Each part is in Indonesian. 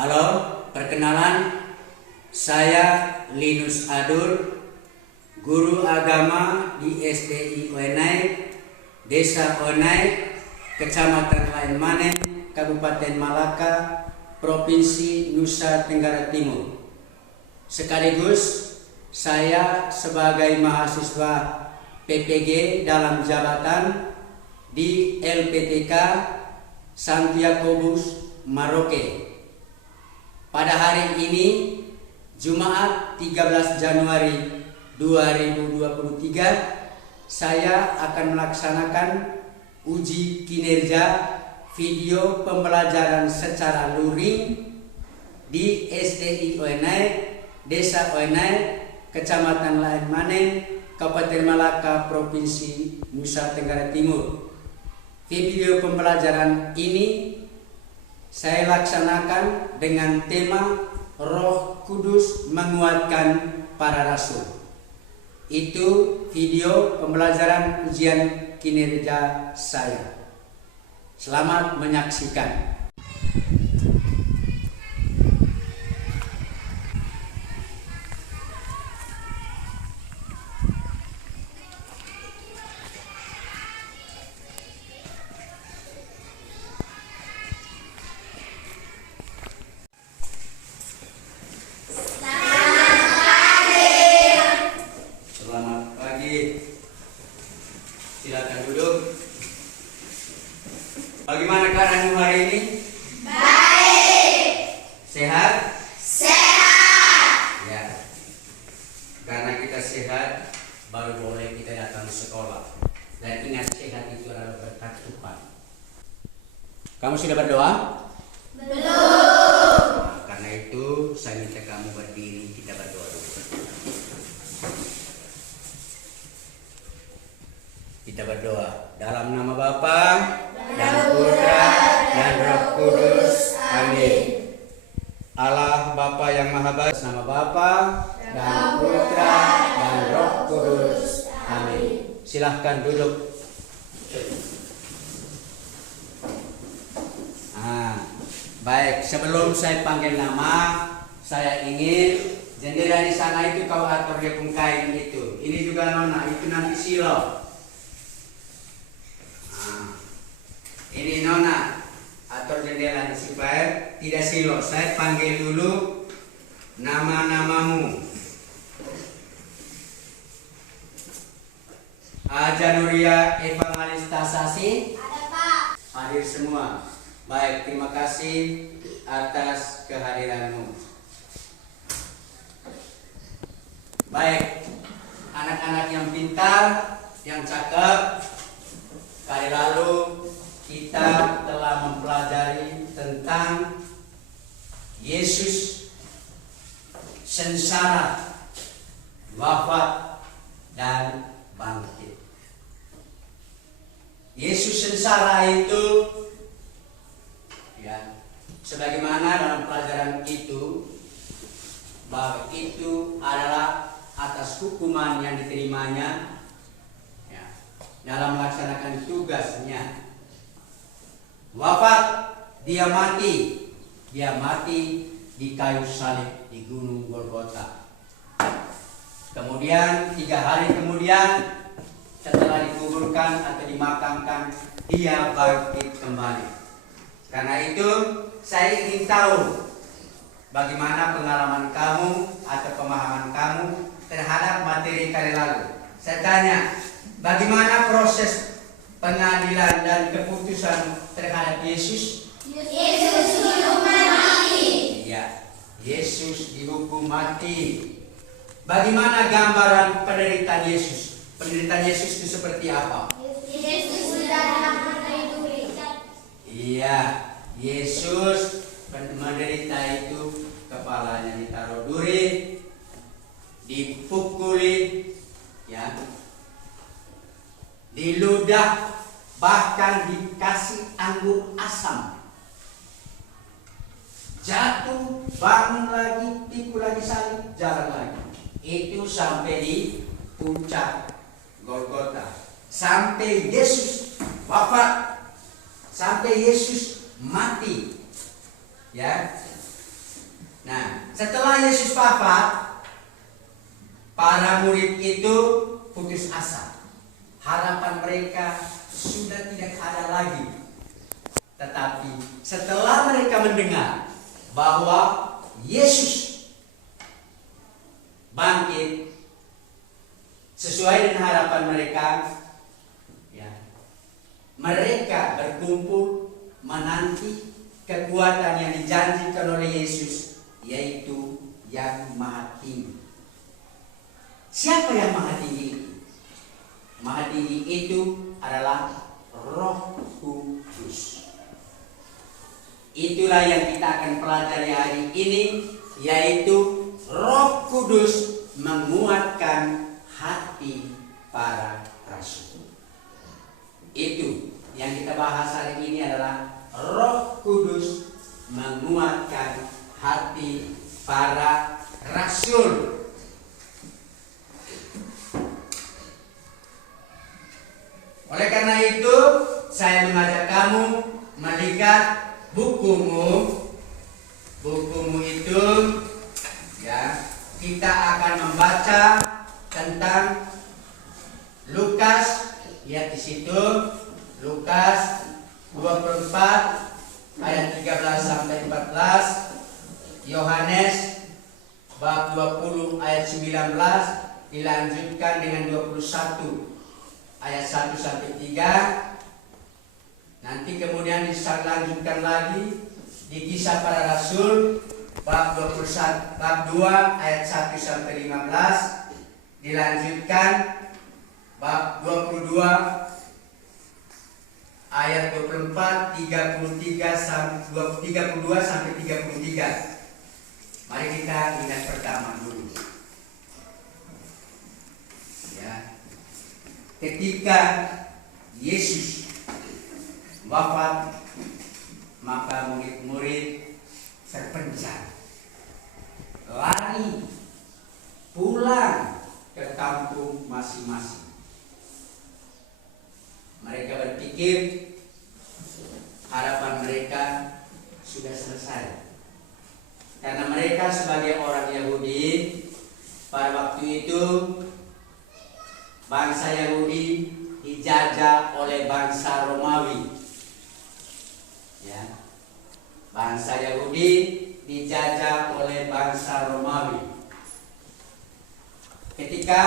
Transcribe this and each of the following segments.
Halo, perkenalan, saya Linus Adur, guru agama di SDI Oenai, Desa Oenai, Kecamatan Lain Manen, Kabupaten Malaka, Provinsi Nusa Tenggara Timur. Sekaligus saya sebagai mahasiswa PPG dalam jabatan di LPTK Santo Yakobus Maroke. Pada hari ini, Jumat 13 Januari 2023, saya akan melaksanakan uji kinerja video pembelajaran secara luring di SDI Oenai, Desa Oenai, Kecamatan Lain Manen, Kabupaten Malaka, Provinsi Nusa Tenggara Timur. Video pembelajaran ini saya laksanakan dengan tema Roh Kudus menguatkan para rasul. Itu video pembelajaran ujian kinerja saya. Selamat menyaksikan. Silakan duduk. Bagaimana keadaanmu hari ini? Baik. Sehat? Sehat. Ya. Karena kita sehat, baru boleh kita datang ke sekolah. Dan ingat, sehat itu adalah berkat Tuhan. Kamu sudah berdoa? Belum. Nah, karena itu saya minta kamu berdiri, kita berdoa dulu. Kita berdoa dalam nama Bapa dan Putra dan Roh Kudus. Amin. Allah Bapa yang Maha Baik, nama Bapa dan Putra dan Roh Kudus. Amin. Silahkan duduk. Baik, sebelum saya panggil nama, saya ingin jendela di sana itu kau atur dia pun kain itu. Ini juga nona, itu nanti silo. Ini nona, atur jendela supaya tidak silo. Saya panggil dulu nama-namamu. Januria Evangelista Sasi. Ada, Pak. Hadir semua. Baik, terima kasih atas kehadiranmu. Baik, anak-anak yang pintar, yang cakep. Kali lalu kita telah mempelajari tentang Yesus sengsara, wafat, dan bangkit. Yesus sengsara itu, ya, sebagaimana dalam pelajaran itu, bahwa itu adalah atas hukuman yang diterimanya, ya, dalam melaksanakan tugasnya. Wafat, dia mati di kayu salib di Gunung Golgota. Kemudian 3 hari kemudian, setelah dikuburkan atau dimakamkan, dia bangkit kembali. Karena itu saya ingin tahu bagaimana pengalaman kamu atau pemahaman kamu terhadap materi kali lalu. Saya tanya, bagaimana proses pengadilan dan keputusan terhadap Yesus? Yesus dihukum mati. Iya, Yesus dihukum mati. Bagaimana gambaran penderitaan Yesus? Penderitaan Yesus itu seperti apa? Yesus sudah mati. Iya, Yesus menderita itu kepalanya ditaruh duri, dipukuli, ya, diludah, bahkan dikasih anggur asam. Jatuh, bangun lagi, pikul lagi salib, jalan lagi. Itu sampai di puncak Golgota. Sampai Yesus wafat, sampai Yesus mati. Ya. Nah, setelah Yesus wafat, para murid itu putus asa. Harapan mereka sudah tidak ada lagi. Tetapi setelah mereka mendengar bahwa Yesus bangkit sesuai dengan harapan mereka, ya, mereka berkumpul menanti kekuatan yang dijanjikan oleh Yesus, yaitu yang Maha Tinggi. Siapa yang Maha Tinggi itu? Maha Tinggi itu adalah Roh Kudus. Itulah yang kita akan pelajari hari ini, yaitu Roh Kudus menguatkan hati para rasul. Itu yang kita bahas hari ini adalah Roh Kudus menguatkan hati para rasul. Oleh karena itu, saya mengajak kamu melihat bukumu itu, ya, kita akan membaca tentang Lukas. Lihat di situ, Lukas 24 ayat 13 sampai 14, Yohanes bab 20 ayat 19, dilanjutkan dengan 21 ayat 1 sampai 3. Nanti kemudian dilanjutkan lagi di Kisah Para Rasul bab 21 bab 2 ayat 1 sampai 15, dilanjutkan bab 22 ayat 24, 32 sampai 33. Mari kita lihat pertama dulu. Ya. Ketika Yesus wafat, maka murid-murid terpencar, lari pulang ke kampung masing-masing. Mereka berpikir harapan mereka sudah selesai, karena mereka sebagai orang Yahudi pada waktu itu, bangsa Yahudi dijajah oleh bangsa Romawi. Ya. Bangsa Yahudi dijajah oleh bangsa Romawi. Ketika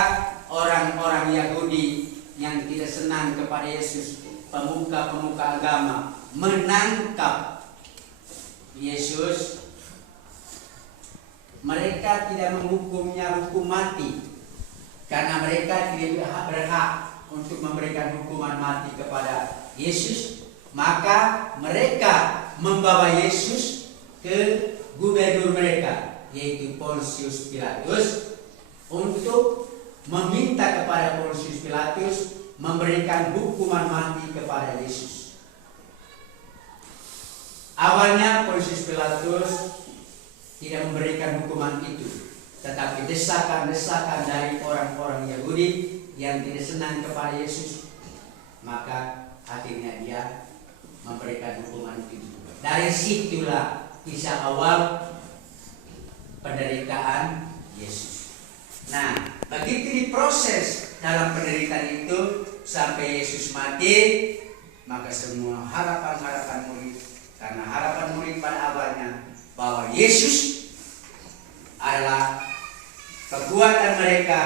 orang-orang Yahudi yang tidak senang kepada Yesus, pemuka-pemuka agama, menangkap Yesus, mereka tidak menghukumnya hukum mati, karena mereka tidak berhak untuk memberikan hukuman mati kepada Yesus. Maka mereka membawa Yesus ke gubernur mereka, yaitu Pontius Pilatus, untuk meminta kepada Pontius Pilatus memberikan hukuman mati kepada Yesus. Awalnya Pontius Pilatus tidak memberikan hukuman itu, tetapi desakan-desakan dari orang-orang Yahudi yang tidak senang kepada Yesus, maka akhirnya dia memberikan hukuman itu. Dari situlah kisah awal penderitaan Yesus. Nah, begitu diproses dalam penderitaan itu sampai Yesus mati, maka semua harapan-harapan murid, karena harapan murid pada awalnya bahwa Yesus adalah kekuatan mereka,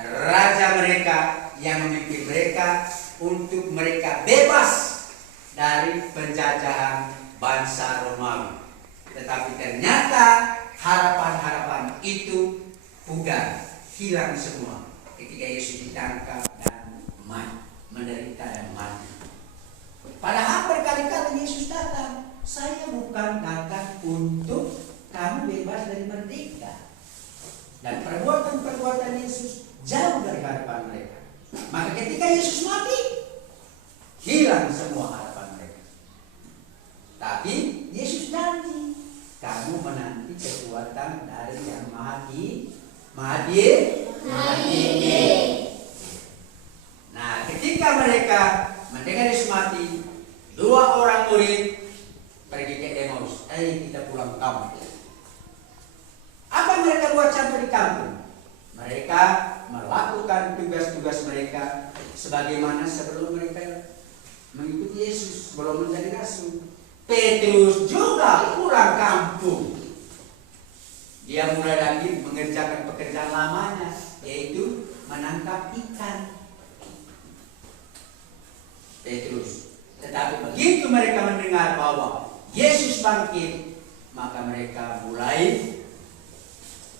raja mereka yang memimpin mereka untuk mereka bebas dari penjajahan bangsa Romawi. Tetapi ternyata harapan-harapan itu pudar, hilang semua ketika Yesus ditangkap dan menderita dan mati. Padahal berkali-kali Yesus datang, saya bukan datang untuk kamu bebas dari merdeka. Dan perbuatan-perbuatan Yesus jauh dari harapan mereka. Maka ketika Yesus mati, hilang semua harapan mereka. Tapi Yesus janji, kamu menanti kekuatan dari yang Maha Tinggi. Nah, ketika mereka mendengar Yesus mati, dua orang murid pergi ke Emmaus. Kita pulang kampung. Apa mereka buat sampai di kampung? Mereka melakukan tugas-tugas mereka sebagaimana sebelum mereka mengikuti Yesus, belum menjadi rasul. Petrus juga pulang kampung. Dia mulai lagi mengerjakan pekerjaan lamanya, yaitu menangkap ikan. Petrus. Tetapi begitu mereka mendengar bahwa Yesus bangkit, maka mereka mulai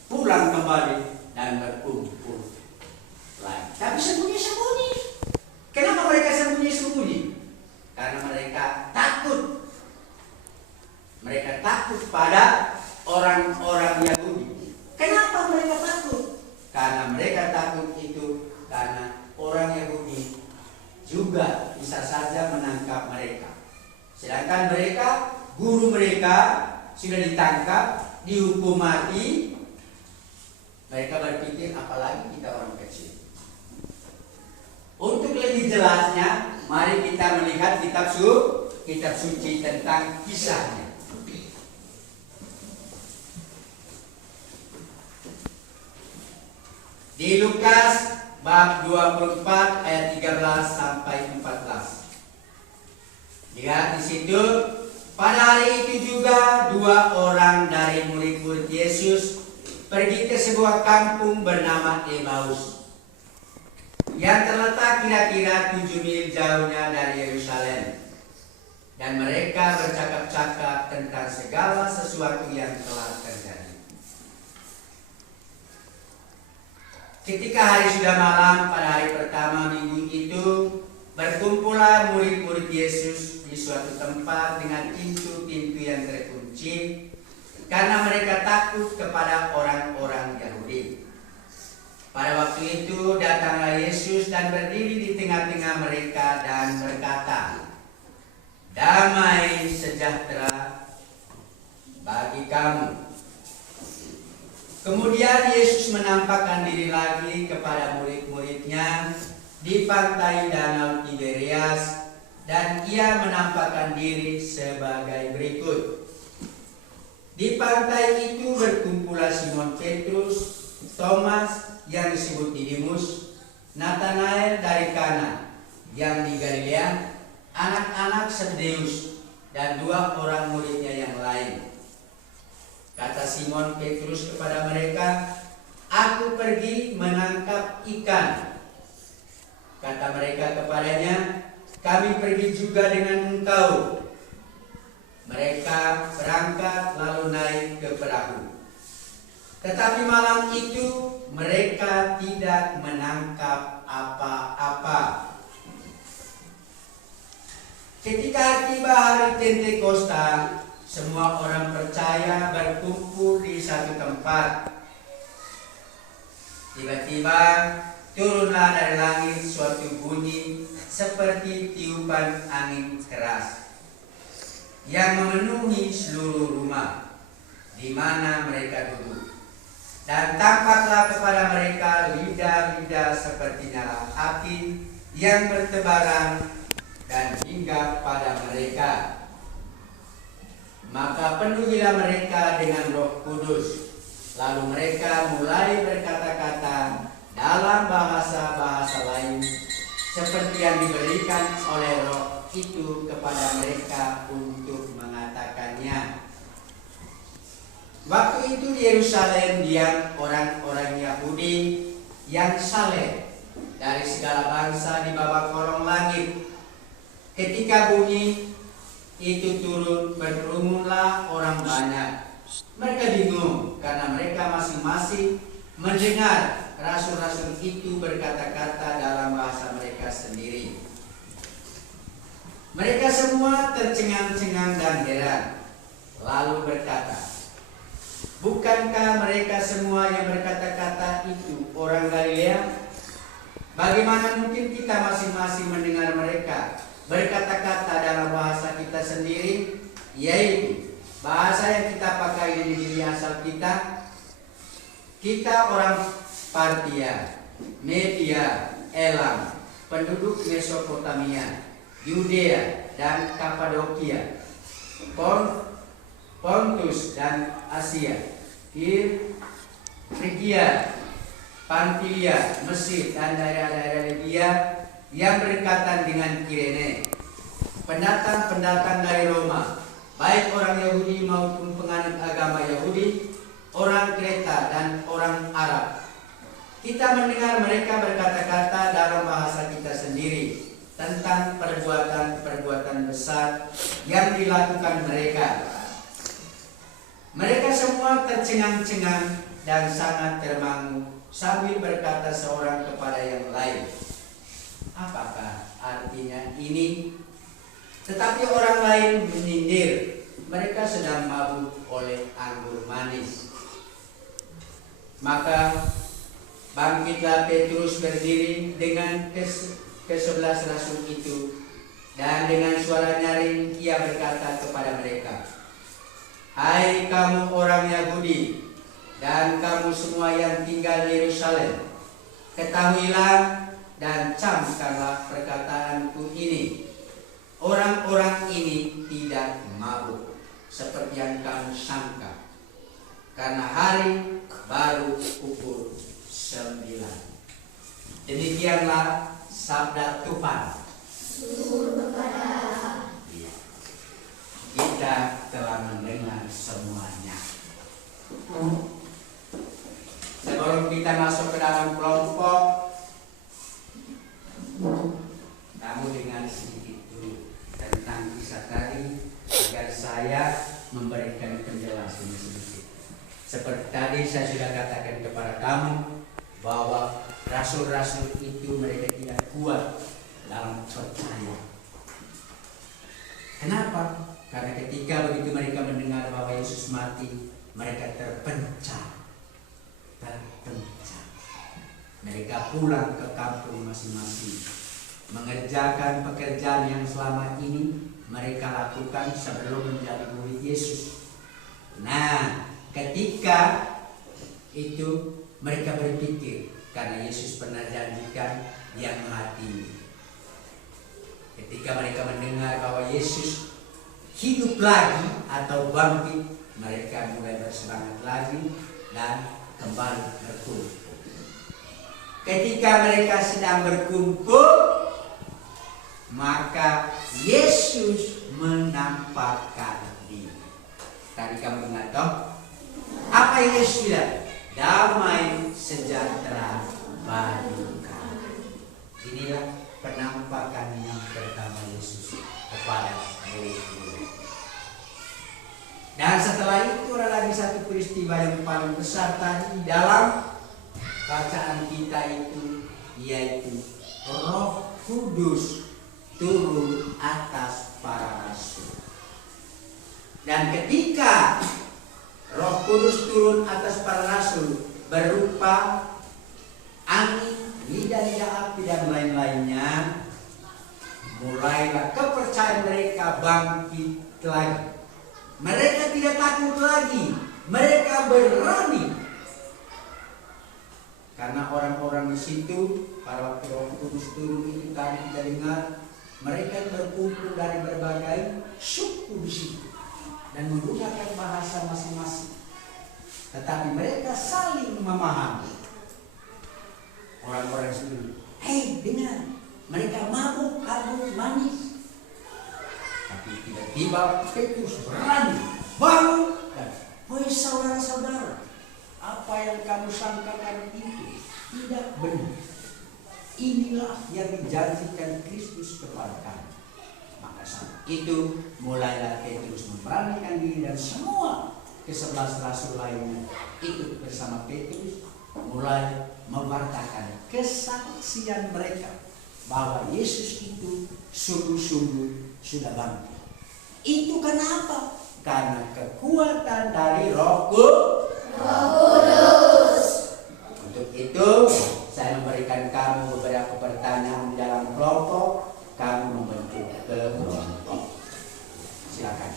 pulang kembali dan berkumpul lagi. Tapi sembunyi-sembunyi. Kenapa mereka sembunyi-sembunyi? Karena mereka takut. Mereka takut pada orang-orang Yahudi. Kenapa mereka takut? Karena mereka takut itu karena orang Yahudi juga bisa saja menangkap mereka. Sedangkan mereka, guru mereka sudah ditangkap, dihukum mati. Mereka berpikir apalagi kita orang kecil. Untuk lebih jelasnya, mari kita melihat kitab suci tentang kisahnya. Di Lukas bab 24 ayat 13 sampai 14. Lihat di situ, pada hari itu juga 2 orang dari murid-murid Yesus pergi ke sebuah kampung bernama Emmaus yang terletak kira-kira 7 mil jauhnya dari Yerusalem. Dan mereka bercakap-cakap tentang segala sesuatu yang telah terjadi. Ketika hari sudah malam pada hari pertama minggu itu, berkumpullah murid-murid Yesus di suatu tempat dengan pintu-pintu yang terkunci, karena mereka takut kepada orang-orang Yahudi. Pada waktu itu datanglah Yesus dan berdiri di tengah-tengah mereka dan berkata, "Damai sejahtera bagi kamu." Kemudian Yesus menampakkan diri lagi kepada murid-muridnya di pantai Danau Tiberias, dan ia menampakkan diri sebagai berikut. Di pantai itu berkumpullah Simon Petrus, Thomas yang disebut Didimus, Nathanael dari Kana yang di Galilea, anak-anak Zebedeus, dan 2 orang muridnya yang lain. Kata Simon Petrus kepada mereka, "Aku pergi menangkap ikan." Kata mereka kepadanya, "Kami pergi juga dengan engkau." Mereka berangkat lalu naik ke perahu. Tetapi malam itu mereka tidak menangkap apa-apa. Ketika tiba hari Pentakosta, semua orang percaya berkumpul di satu tempat. Tiba-tiba turunlah dari langit suatu bunyi seperti tiupan angin keras yang memenuhi seluruh rumah di mana mereka duduk. Dan tampaklah kepada mereka lidah-lidah seperti nyala api yang bertebaran dan hinggap pada mereka. Maka penuhilah mereka dengan Roh Kudus. Lalu mereka mulai berkata-kata dalam bahasa-bahasa lain seperti yang diberikan oleh Roh itu kepada mereka untuk mengatakannya. Waktu itu di Yerusalem diam orang-orang Yahudi yang saleh dari segala bangsa di bawah kolong langit. Ketika bunyi itu turun, berkerumunlah orang banyak. Mereka bingung karena mereka masing-masing mendengar rasul-rasul itu berkata-kata dalam bahasa mereka sendiri. Mereka semua tercengang-cengang dan heran, lalu berkata, "Bukankah mereka semua yang berkata-kata itu orang Galilea? Bagaimana mungkin kita masing-masing mendengar mereka berkata-kata dalam bahasa kita sendiri, yaitu bahasa yang kita pakai di negeri asal kita? Kita orang Partia, Media, Elam, penduduk Mesopotamia, Yudea dan Kapadokia, Pontus dan Asia, Frigia, Pamfilia, Mesir, dan daerah-daerah Libya yang berdekatan dengan Kirene. Pendatang-pendatang dari Roma, baik orang Yahudi maupun penganut agama Yahudi, orang Kreta dan orang Arab. Kita mendengar mereka berkata-kata dalam bahasa kita sendiri tentang perbuatan-perbuatan besar yang dilakukan mereka. Mereka semua tercengang-cengang dan sangat termangu sambil berkata seorang kepada yang lain, apakah artinya ini? Tetapi orang lain menyindir, mereka sedang mabuk oleh anggur manis. Maka bangkitlah Petrus berdiri dengan ke-11 rasul itu, dan dengan suara nyaring ia berkata kepada mereka, hai kamu orang Yahudi dan kamu semua yang tinggal di Yerusalem, ketahuilah dan camkanlah perkataanku ini. Orang-orang ini tidak mabuk seperti yang kamu sangka, karena hari baru pukul 9. Demikianlah sabda Tuhan. Kita telah mendengar semuanya. Sebelum kita masuk ke dalam kelompok, kamu dengar sedikit dulu tentang kisah tadi agar saya memberikan penjelasan sedikit. Seperti tadi saya sudah katakan kepada kamu bahwa rasul-rasul itu mereka tidak kuat dalam percaya. Kenapa? Karena ketika begitu mereka mendengar bahwa Yesus mati, mereka terpencah. Mereka pulang ke kampung masing-masing, mengerjakan pekerjaan yang selama ini mereka lakukan sebelum menjadi murid Yesus. Nah, ketika itu mereka berpikir, karena Yesus pernah janjikan yang mati. Ketika mereka mendengar bahwa Yesus hidup lagi atau bangkit, mereka mulai bersemangat lagi dan kembali berkumpul. Ketika mereka sedang berkumpul, maka Yesus menampakkan diri. Tadi kamu ingat toh? Apa yang Yesus bilang? Damai sejahtera bagi kamu. Inilah penampakan yang pertama Yesus kepada murid-murid. Dan setelah itu ada lagi satu peristiwa yang paling besar tadi dalam bacaan kita itu, yaitu Roh Kudus turun atas para rasul. Dan ketika Roh Kudus turun atas para rasul berupa angin, lidah-lidah api dan lain-lainnya, mulailah kepercayaan mereka bangkit lagi. Mereka tidak takut lagi, mereka berani. Karena orang-orang di situ, pada waktu Roh Kudus turun itu tadi kita dengar, mereka berkumpul dari berbagai suku di situ dan menggunakan bahasa masing-masing. Tetapi mereka saling memahami. Orang-orang sendiri, hei dengar, mereka mabuk anggur manis. Tapi tiba-tiba Petrus berani bangun dan, wahai saudara-saudara, apa yang kamu sangkakan itu tidak benar. Inilah yang dijanjikan Kristus kepada kami. Maka saat itu mulailah Petrus memberanikan diri dan semua ke-11 rasul lainnya ikut bersama Petrus mulai mewartakan kesaksian mereka bahwa Yesus itu sungguh-sungguh sudah bangkit. Itu kenapa? Karena kekuatan dari Roh Kudus. Untuk itu saya memberikan kamu beberapa pertanyaan di dalam kelompok. Kamu membentuk kelompok. Silakan.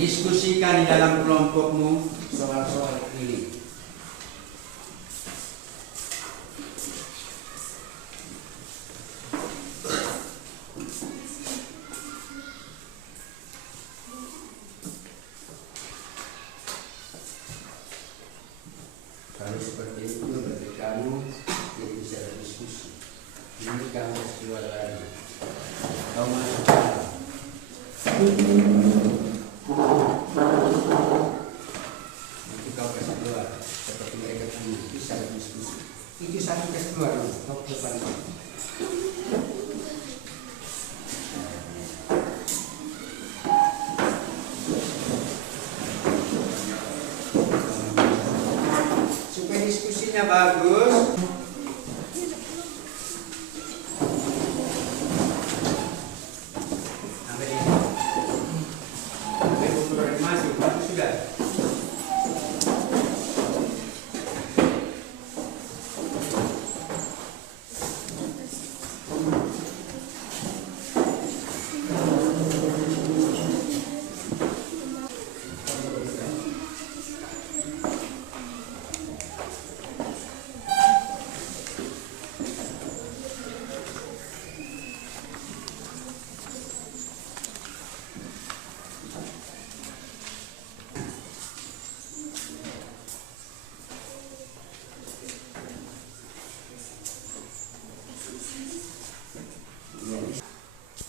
diskusikan di dalam kelompokmu soal-soal ini. Kalau seperti itu bagi kamu itu bisa diskusi. Ini kamu harus keluar lagi. Kau masuk dalam. Nanti kau kasih keluar seperti mereka dulu bisa diskusi. Itu satu kasih keluar. Kau depan. Supaya diskusinya bagus.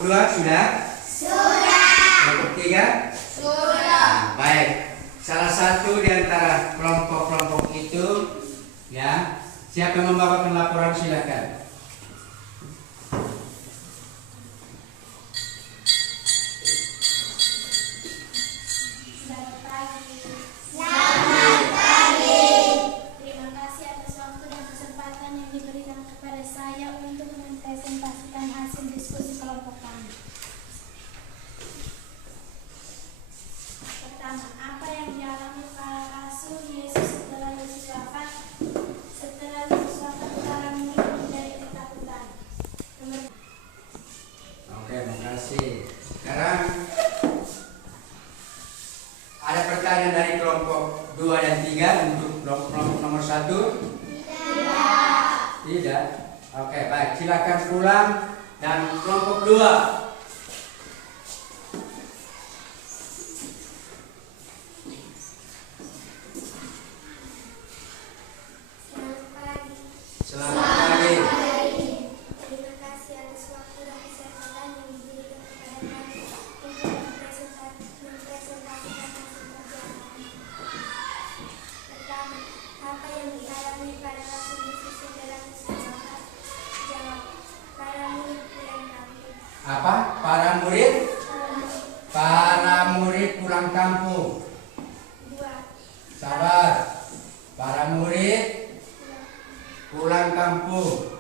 Keluar sudah? Kelompok 3? Baik. Salah satu di antara kelompok-kelompok itu, ya, siapa yang membawakan laporan silakan. Selamat pagi. Terima kasih atas waktu dan kesempatan yang diberikan kepada saya untuk mempresentasikan hasil diskusi kelompok kami. Pertama, apa yang dialami para rasul Yesus setelah Yesus wafat? Setelah Yesus wafat, para murid menjadi ketakutan. Oke, makasih. Sekarang ada pertanyaan dari kelompok 2 dan 3 untuk kelompok nomor 1? Tidak. Oke, baik. Silakan pulang dan kelompok 2. Selamat pagi. Terima kasih atas waktu dan kesempatan yang diberikan kepada kami untuk mempresentasikan hasil kerja kami. Pertama, apa yang dialami para rasul Yesus setelah Yesus wafat? Jawab, para murid pulang kampung. Apa? Para murid? Para murid pulang kampung. 2. Sabar. Para murid pulang kampung.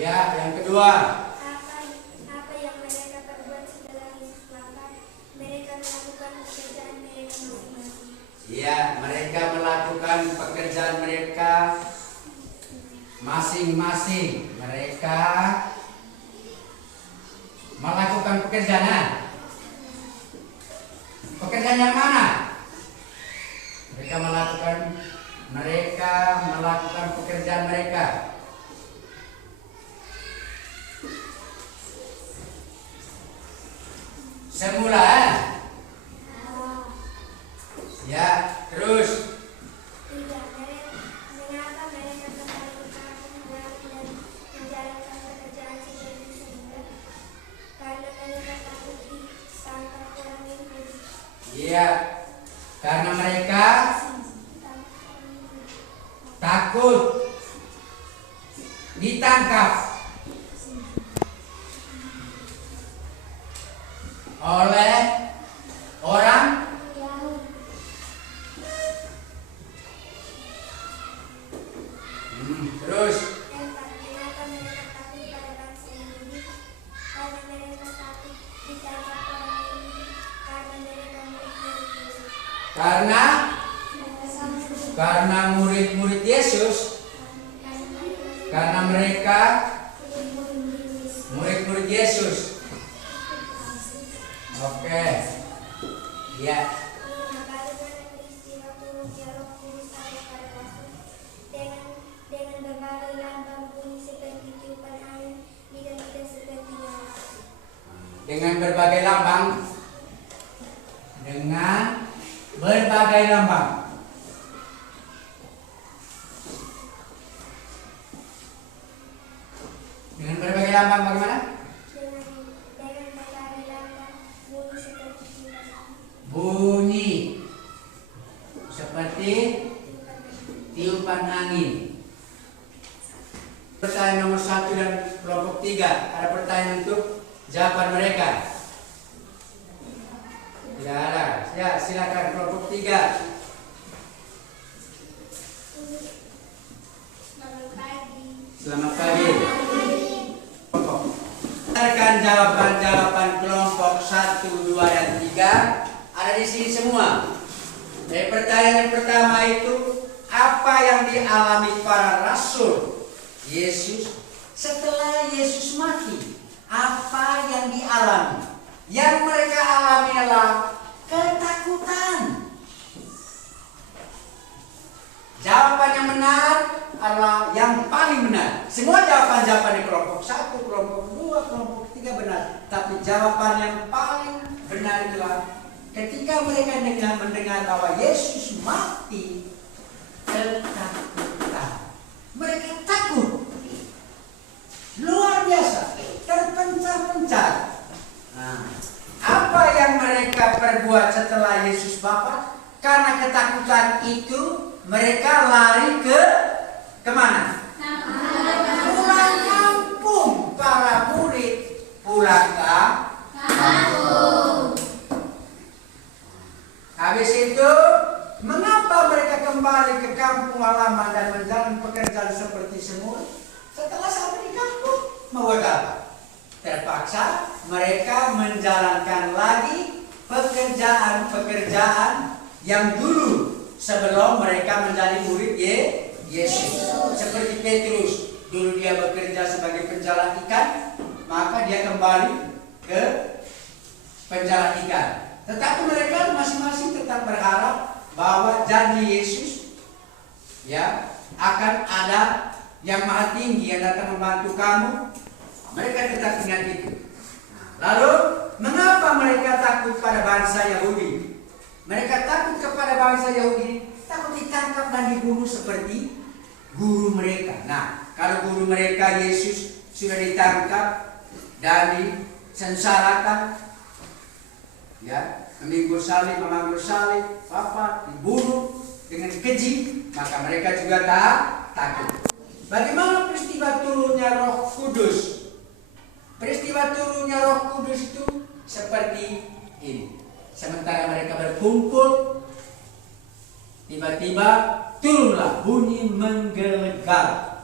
Ya, yang kedua. Apa yang mereka perbuat setelah Yesus wafat? Mereka melakukan pekerjaan mereka masing-masing. Ya, mereka melakukan pekerjaan mereka masing-masing. Mereka melakukan pekerjaan. Pekerjaan yang mana? Mereka melakukan pekerjaan mereka. Semula, ya, terus. Tidak, mengapa mereka kembali ke kampung dan menjalankan pekerjaan seperti semula? Karena mereka takut ditangkap orang Yahudi. Iya, karena mereka takut ditangkap oleh orang terus. Mengapa mereka takut pada bangsa Yahudi? Karena mereka takut ditangkap orang Yahudi. Karena mereka murid-murid Yesus. Karena murid-murid Yesus. Karena mereka murid-murid Yesus. Oke. Ya. Dengan berbagai lambang bunyi seperti tiupan angin, lidah-lidah seperti nyala api. Dengan berbagai lambang. Dengan berbagai lambang. Dengan berbagai lambang bagaimana? Dengan berbagai lambang bunyi seperti tiupan angin. Bunyi seperti tiupan angin. Pertanyaan nomor 1 dan kelompok 3. Ada pertanyaan untuk jawaban mereka? Tidak ada. Ya, silakan kelompok 3. Selamat pagi. Selamat pagi. Dengarkan jawaban-jawaban kelompok 1, 2, dan 3 ada di sini semua. Dari pertanyaan yang pertama itu, apa yang dialami para rasul Yesus setelah Yesus mati? Apa yang dialami? Yang mereka alami adalah ketakutan. Jawaban yang benar adalah yang paling benar. Semua jawaban-jawaban di kelompok 1, kelompok 2, kelompok 3 benar. Tapi jawaban yang paling benar adalah ketika mereka mendengar bahwa Yesus mati, ketakutan. Mereka takut. Luar biasa. Terpencar-pencar. Nah, apa yang mereka perbuat setelah Yesus wafat? Karena ketakutan itu mereka lari kemana? Pulang kampung. Para murid pulang ke kampung. Habis itu, mengapa mereka kembali ke kampung halaman dan menjalani pekerjaan seperti semula? Setelah sampai di kampung, mau buat apa? Terpaksa mereka menjalankan lagi pekerjaan-pekerjaan yang dulu sebelum mereka menjadi murid Yesus. Seperti Petrus, dulu dia bekerja sebagai penjala ikan, maka dia kembali ke penjala ikan. Tetapi mereka masing-masing tetap berharap bahwa janji Yesus ya akan ada yang maha tinggi yang datang membantu kamu. Mereka tetap ingat itu. Lalu, mengapa mereka takut pada bangsa Yahudi? Mereka takut kepada bangsa Yahudi, takut ditangkap dan dibunuh seperti guru mereka. Nah, kalau guru mereka Yesus sudah ditangkap dan disensarakan, ya, memikul salib, memanggul salib, dibunuh dengan keji, maka mereka juga takut. Bagaimana peristiwa turunnya Roh Kudus? Peristiwa turunnya Roh Kudus itu seperti ini. Sementara mereka berkumpul, tiba-tiba turunlah bunyi menggelegar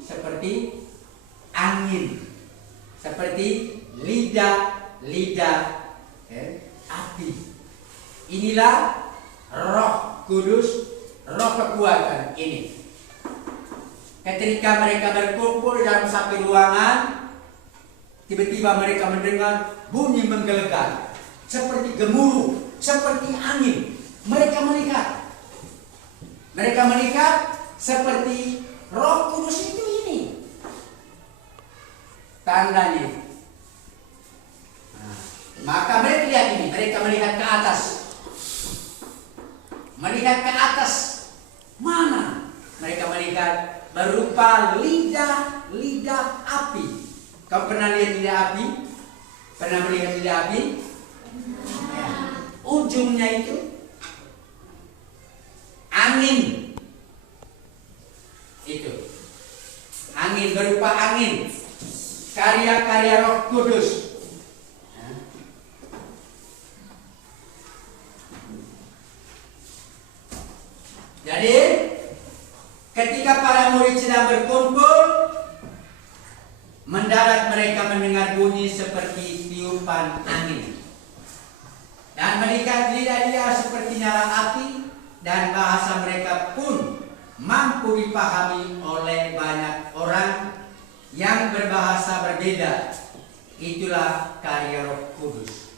seperti angin, seperti lidah api. Inilah Roh Kudus, Roh kekuatan ini. Ketika mereka berkumpul dalam satu ruangan, tiba-tiba mereka mendengar bunyi menggelegar, seperti gemuruh, seperti angin. Mereka melihat seperti Roh Kudus itu ini. Tandanya. Maka mereka lihat ini, mereka melihat ke atas. Melihat ke atas. Mana? Mereka melihat berupa lidah api. Kau pernah lihat lidah api? Pernah melihat lidah api? Ya. Ujungnya itu angin. Itu angin, berupa angin. Karya-karya Roh Kudus. Jadi ketika para murid sedang berkumpul, mendarat mereka mendengar bunyi seperti tiupan angin dan melihat lidah-lidah seperti nyala api, dan bahasa mereka pun mampu dipahami oleh banyak orang yang berbahasa berbeda. Itulah karya Roh Kudus.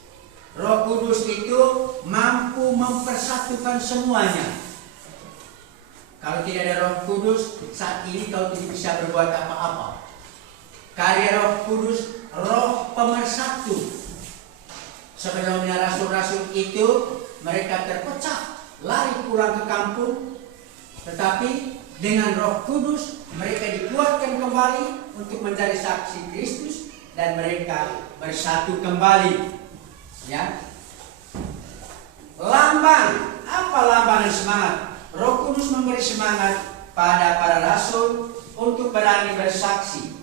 Roh Kudus itu mampu mempersatukan semuanya. Kalau tidak ada Roh Kudus, saat ini kau tidak bisa berbuat apa-apa. Karya Roh Kudus, Roh pemersatu. Sebelumnya rasul-rasul itu mereka terpecah, lari pulang ke kampung. Tetapi dengan Roh Kudus mereka dikuatkan kembali untuk menjadi saksi Kristus dan mereka bersatu kembali. Ya. Lambang, apa lambang dan semangat? Roh Kudus memberi semangat pada para rasul untuk berani bersaksi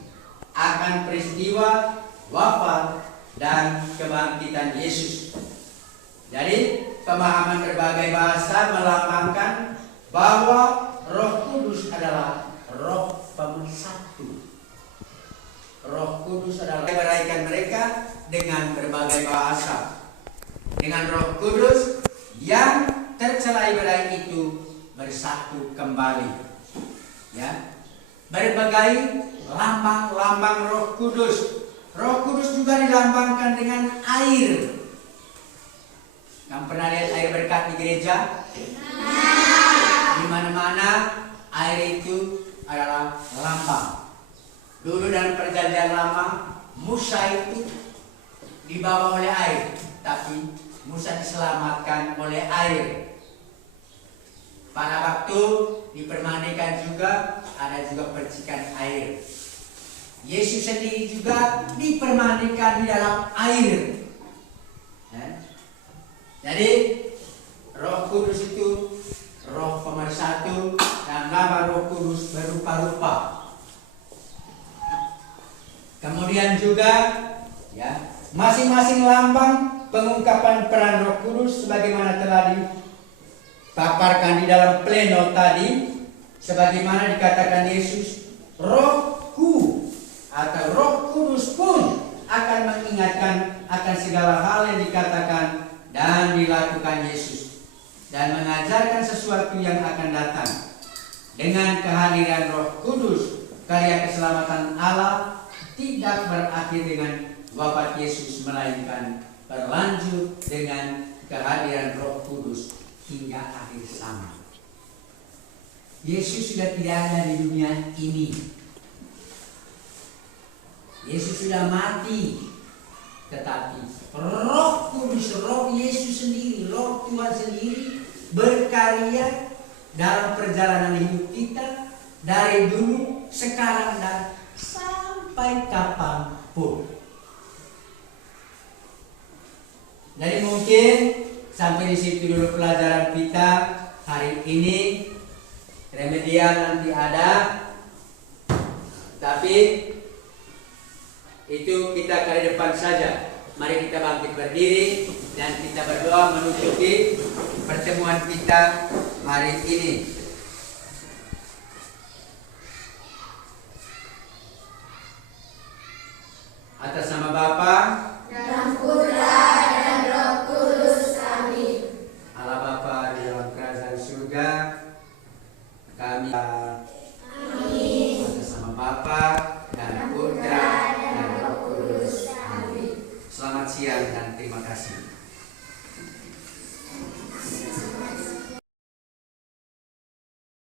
akan peristiwa wafat dan kebangkitan Yesus. Jadi pemahaman berbagai bahasa melambangkan bahwa Roh Kudus adalah Roh pemersatu. Roh Kudus adalah beraikan mereka dengan berbagai bahasa. Dengan Roh Kudus yang tercerai-berai itu bersatu kembali. Ya. Berbagai lambang-lambang Roh Kudus. Roh Kudus juga dilambangkan dengan air. Kamu pernah lihat air berkat di gereja? Di mana-mana air itu adalah lambang. Dulu dalam perjanjian lama, Musa itu dibawa oleh air, tapi Musa diselamatkan oleh air. Pada waktu dipermandikan juga ada juga percikan air. Yesus sendiri juga dipermandikan di dalam air. Jadi Roh Kudus itu Roh pemersatu dan nama Roh Kudus berupa-rupa. Kemudian juga ya, masing-masing lambang pengungkapan peran Roh Kudus sebagaimana telah dipaparkan di dalam pleno tadi, sebagaimana dikatakan Yesus, Rohku atau Roh Kudus pun akan mengingatkan akan segala hal yang dikatakan dan dilakukan Yesus dan mengajarkan sesuatu yang akan datang. Dengan kehadiran Roh Kudus, karya keselamatan Allah tidak berakhir dengan wafat Yesus, melainkan berlanjut dengan kehadiran Roh Kudus hingga akhir zaman. Yesus sudah tidak ada di dunia ini. Yesus sudah mati. Tetapi Roh Kudus, Roh Yesus sendiri, Roh Tuhan sendiri berkarya dalam perjalanan hidup kita dari dulu, sekarang, dan sampai kapanpun. Jadi mungkin sampai di situ dulu pelajaran kita hari ini. Remedial nanti ada, tapi itu kita kali depan saja. Mari kita bangkit berdiri dan kita berdoa menutupi pertemuan kita hari ini. Atas nama Bapa dan Putra dan Roh Kudus, amin. Allah Bapa di dalam kerajaan surga, kami Amin. atas nama Bapa dan Putra dan Roh Kudus, amin. Selamat siang dan terima kasih.